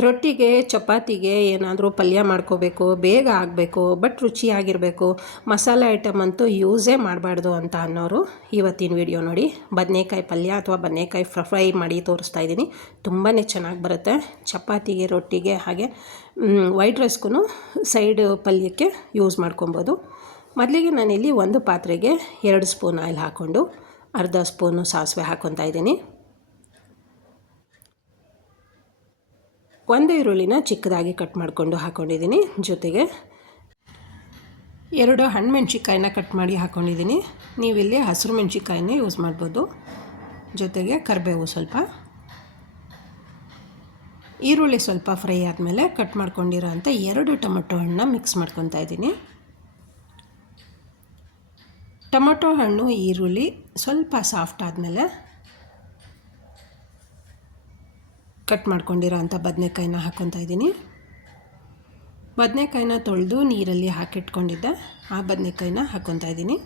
ರೊಟ್ಟಿಗೆ ಚಪಾತಿಗೆ ಏನಾದರೂ ಪಲ್ಯ ಮಾಡ್ಕೋಬೇಕು, ಬೇಗ ಆಗಬೇಕು, ಬಟ್ ರುಚಿಯಾಗಿರಬೇಕು, ಮಸಾಲೆ ಐಟಮ್ ಅಂತೂ ಯೂಸೇ ಮಾಡಬಾರ್ದು ಅಂತ ಅನ್ನೋರು ಇವತ್ತಿನ ವಿಡಿಯೋ ನೋಡಿ. ಬದನೇಕಾಯಿ ಪಲ್ಯ ಅಥವಾ ಬದನೇಕಾಯಿ ಫ್ರೈ ಮಾಡಿ ತೋರಿಸ್ತಾ ಇದ್ದೀನಿ. ತುಂಬಾ ಚೆನ್ನಾಗಿ ಬರುತ್ತೆ ಚಪಾತಿಗೆ, ರೊಟ್ಟಿಗೆ, ಹಾಗೆ ವೈಟ್ ರೈಸ್ಗೂ ಸೈಡ್ ಪಲ್ಯಕ್ಕೆ ಯೂಸ್ ಮಾಡ್ಕೊಬೋದು. ಮೊದಲಿಗೆ ನಾನಿಲ್ಲಿ ಒಂದು ಪಾತ್ರೆಗೆ 2 ಸ್ಪೂನ್ ಆಯಿಲ್ ಹಾಕ್ಕೊಂಡು ಅರ್ಧ ಸ್ಪೂನು ಸಾಸಿವೆ ಹಾಕ್ಕೊತಾ ಇದ್ದೀನಿ. ಒಂದು ಈರುಳ್ಳಿನ ಚಿಕ್ಕದಾಗಿ ಕಟ್ ಮಾಡಿಕೊಂಡು ಹಾಕ್ಕೊಂಡಿದ್ದೀನಿ. ಜೊತೆಗೆ 2 ಹಣ್ಣುಮೆಣ್ಸಿಕಾಯಿನ ಕಟ್ ಮಾಡಿ ಹಾಕ್ಕೊಂಡಿದ್ದೀನಿ. ನೀವಿಲ್ಲಿ ಹಸಿರು ಮೆಣಸಿಕಾಯಿನೇ ಯೂಸ್ ಮಾಡ್ಬೋದು. ಜೊತೆಗೆ ಕರಿಬೇವು ಸ್ವಲ್ಪ. ಈರುಳ್ಳಿ ಸ್ವಲ್ಪ ಫ್ರೈ ಆದಮೇಲೆ ಕಟ್ ಮಾಡ್ಕೊಂಡಿರೋ ಅಂಥ 2 ಟೊಮೆಟೊ ಹಣ್ಣನ್ನ ಮಿಕ್ಸ್ ಮಾಡ್ಕೊತಾ ಇದ್ದೀನಿ. ಟೊಮೆಟೊ ಹಣ್ಣು ಈರುಳ್ಳಿ ಸ್ವಲ್ಪ ಸಾಫ್ಟ್ ಆದಮೇಲೆ ಕಟ್ ಮಾಡ್ಕೊಂಡಿರೋ ಅಂಥ ಬದನೇಕಾಯಿನ ಹಾಕ್ಕೊತಾ ಇದ್ದೀನಿ. ಬದನೇಕಾಯಿನ ತೊಳೆದು ನೀರಲ್ಲಿ ಹಾಕಿಟ್ಕೊಂಡಿದ್ದೆ, ಆ ಬದನೇಕಾಯಿನ ಹಾಕ್ಕೊತಾ ಇದ್ದೀನಿ.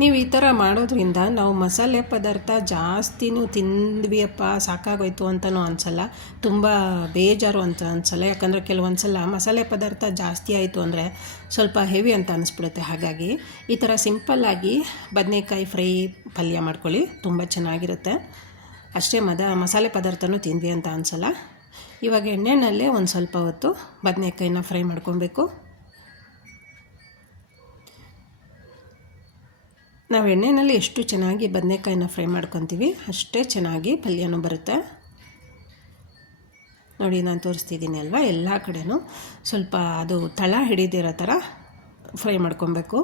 ನೀವು ಈ ಥರ ಮಾಡೋದ್ರಿಂದ ನಾವು ಮಸಾಲೆ ಪದಾರ್ಥ ಜಾಸ್ತಿನೂ ತಿಂದ್ವಿಯಪ್ಪ ಸಾಕಾಗೋಯ್ತು ಅಂತಲೂ ಅನಿಸಲ್ಲ, ತುಂಬ ಬೇಜಾರು ಅಂತ ಅನಿಸಲ್ಲ. ಯಾಕಂದರೆ ಕೆಲವೊಂದು ಸಲ ಮಸಾಲೆ ಪದಾರ್ಥ ಜಾಸ್ತಿ ಆಯಿತು ಅಂದರೆ ಸ್ವಲ್ಪ ಹೆವಿ ಅಂತ ಅನಿಸ್ಬಿಡುತ್ತೆ. ಹಾಗಾಗಿ ಈ ಥರ ಸಿಂಪಲ್ಲಾಗಿ ಬದನೇಕಾಯಿ ಫ್ರೈ ಪಲ್ಯ ಮಾಡ್ಕೊಳ್ಳಿ, ತುಂಬ ಚೆನ್ನಾಗಿರುತ್ತೆ. ಅಷ್ಟೇ ಮಸಾಲೆ ಪದಾರ್ಥನೂ ತಿಂದ್ವಿ ಅಂತ ಅನಿಸಲ್ಲ. ಇವಾಗ ಎಣ್ಣೆನಲ್ಲೇ ಒಂದು ಸ್ವಲ್ಪ ಹೊತ್ತು ಬದನೇಕಾಯಿನ ಫ್ರೈ ಮಾಡ್ಕೊಬೇಕು. ನಾವು ಎಣ್ಣೆಯಲ್ಲಿ ಎಷ್ಟು ಚೆನ್ನಾಗಿ ಬದನೇಕಾಯಿನ ಫ್ರೈ ಮಾಡ್ಕೊತೀವಿ ಅಷ್ಟೇ ಚೆನ್ನಾಗಿ ಪಲ್ಯನೂ ಬರುತ್ತೆ. ನೋಡಿ, ನಾನು ತೋರಿಸ್ತಿದ್ದೀನಿ ಅಲ್ವಾ, ಎಲ್ಲ ಕಡೆನೂ ಸ್ವಲ್ಪ ಅದು ತಳ ಹಿಡಿದಿರೋ ಥರ ಫ್ರೈ ಮಾಡ್ಕೊಬೇಕು.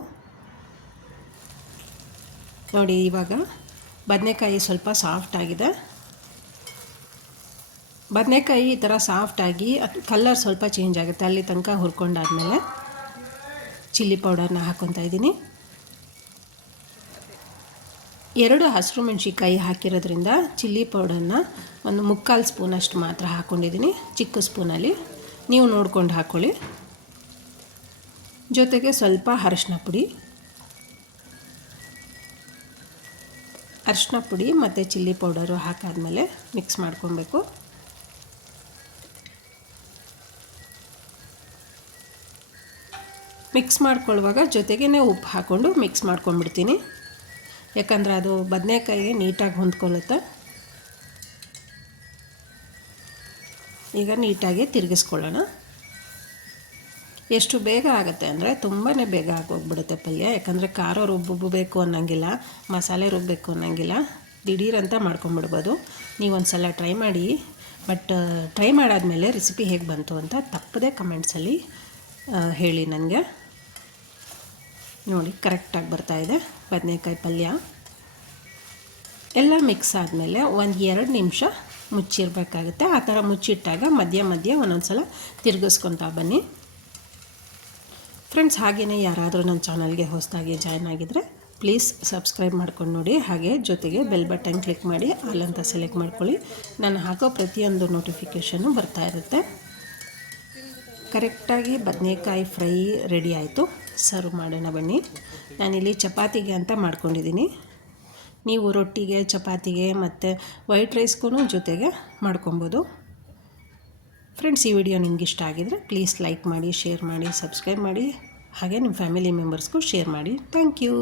ನೋಡಿ, ಇವಾಗ ಬದನೇಕಾಯಿ ಸ್ವಲ್ಪ ಸಾಫ್ಟ್ ಆಗಿದೆ. ಬದನೇಕಾಯಿ ಈ ಥರ ಸಾಫ್ಟಾಗಿ ಕಲರ್ ಸ್ವಲ್ಪ ಚೇಂಜ್ ಆಗುತ್ತೆ, ಅಲ್ಲಿ ತನಕ ಹುರ್ಕೊಂಡಾದ್ಮೇಲೆ ಚಿಲ್ಲಿ ಪೌಡರ್ನ ಹಾಕ್ಕೊತಾ ಇದ್ದೀನಿ. 2 ಹಸಿರು ಮೆಣಸಿಕಾಯಿ ಹಾಕಿರೋದ್ರಿಂದ ಚಿಲ್ಲಿ ಪೌಡರ್ನ ಒಂದು 3/4 ಸ್ಪೂನಷ್ಟು ಮಾತ್ರ ಹಾಕ್ಕೊಂಡಿದ್ದೀನಿ, ಚಿಕ್ಕ ಸ್ಪೂನಲ್ಲಿ. ನೀವು ನೋಡ್ಕೊಂಡು ಹಾಕ್ಕೊಳ್ಳಿ. ಜೊತೆಗೆ ಸ್ವಲ್ಪ ಅರಿಶಿನ ಪುಡಿ ಮತ್ತು ಚಿಲ್ಲಿ ಪೌಡರು ಹಾಕಾದ್ಮೇಲೆ ಮಿಕ್ಸ್ ಮಾಡ್ಕೊಬೇಕು. ಮಿಕ್ಸ್ ಮಾಡ್ಕೊಳ್ಳುವಾಗ ಜೊತೆಗೇ ಉಪ್ಪು ಹಾಕ್ಕೊಂಡು ಮಿಕ್ಸ್ ಮಾಡ್ಕೊಂಡ್ಬಿಡ್ತೀನಿ, ಯಾಕಂದರೆ ಅದು ಬದನೇಕಾಯಿಗೆ ನೀಟಾಗಿ ಹೊಂದ್ಕೊಳ್ಳುತ್ತೆ. ಈಗ ನೀಟಾಗಿ ತಿರುಗಿಸ್ಕೊಳ್ಳೋಣ. ಎಷ್ಟು ಬೇಗ ಆಗುತ್ತೆ ಅಂದರೆ ತುಂಬಾ ಬೇಗ ಆಗೋಗ್ಬಿಡುತ್ತೆ ಪಲ್ಯ. ಯಾಕಂದರೆ ಖಾರ ರುಬ್ಬಬೇಕು ಅನ್ನೋಂಗಿಲ್ಲ, ಮಸಾಲೆ ರುಬ್ಬಬೇಕು ಅನ್ನೋಂಗಿಲ್ಲ, ದಿಢೀರಂತ ಮಾಡ್ಕೊಂಬಿಡ್ಬೋದು. ನೀವೊಂದು ಸಲ ಟ್ರೈ ಮಾಡಿ. ಬಟ್ ಟ್ರೈ ಮಾಡಾದಮೇಲೆ ರೆಸಿಪಿ ಹೇಗೆ ಬಂತು ಅಂತ ತಪ್ಪದೇ ಕಮೆಂಟ್ಸಲ್ಲಿ ಹೇಳಿ ನನಗೆ. ನೋಡಿ, ಕರೆಕ್ಟಾಗಿ ಬರ್ತಾಯಿದೆ ಬದನೇಕಾಯಿ ಪಲ್ಯ. ಎಲ್ಲ ಮಿಕ್ಸ್ ಆದಮೇಲೆ ಒಂದು 2 ನಿಮಿಷ ಮುಚ್ಚಿರಬೇಕಾಗುತ್ತೆ. ಆ ಥರ ಮುಚ್ಚಿಟ್ಟಾಗ ಮಧ್ಯೆ ಒಂದೊಂದು ಸಲ ತಿರುಗಿಸ್ಕೊತಾ ಬನ್ನಿ. ಫ್ರೆಂಡ್ಸ್, ಹಾಗೆಯೇ ಯಾರಾದರೂ ನನ್ನ ಚಾನಲ್ಗೆ ಹೊಸದಾಗಿ ಜಾಯ್ನ್ ಆಗಿದ್ದರೆ ಪ್ಲೀಸ್ ಸಬ್ಸ್ಕ್ರೈಬ್ ಮಾಡ್ಕೊಂಡು ನೋಡಿ. ಹಾಗೆ ಜೊತೆಗೆ ಬೆಲ್ ಬಟನ್ ಕ್ಲಿಕ್ ಮಾಡಿ ಆಲ್ ಅಂತ ಸೆಲೆಕ್ಟ್ ಮಾಡ್ಕೊಳ್ಳಿ. ನಾನು ಹಾಕೋ ಪ್ರತಿಯೊಂದು ನೋಟಿಫಿಕೇಷನ್ನು ಬರ್ತಾ ಇರುತ್ತೆ. ಕರೆಕ್ಟಾಗಿ ಬದನೇಕಾಯಿ ಫ್ರೈ ರೆಡಿ ಆಯಿತು. ಸರ್ವ್ ಮಾಡೋಣ ಬನ್ನಿ. ನಾನಿಲ್ಲಿ ಚಪಾತಿಗೆ ಅಂತ ಮಾಡ್ಕೊಂಡಿದ್ದೀನಿ. ನೀವು ರೊಟ್ಟಿಗೆ, ಚಪಾತಿಗೆ ಮತ್ತು ವೈಟ್ ರೈಸ್ಗೂ ಜೊತೆಗೆ ಮಾಡ್ಕೊಬೋದು. ಫ್ರೆಂಡ್ಸ್, ಈ ವಿಡಿಯೋ ನಿಮ್ಗೆ ಇಷ್ಟ ಆಗಿದರೆ ಪ್ಲೀಸ್ ಲೈಕ್ ಮಾಡಿ, ಶೇರ್ ಮಾಡಿ, ಸಬ್ಸ್ಕ್ರೈಬ್ ಮಾಡಿ. ಹಾಗೆ ನಿಮ್ಮ ಫ್ಯಾಮಿಲಿ ಮೆಂಬರ್ಸ್ಗೂ ಶೇರ್ ಮಾಡಿ. Thank you.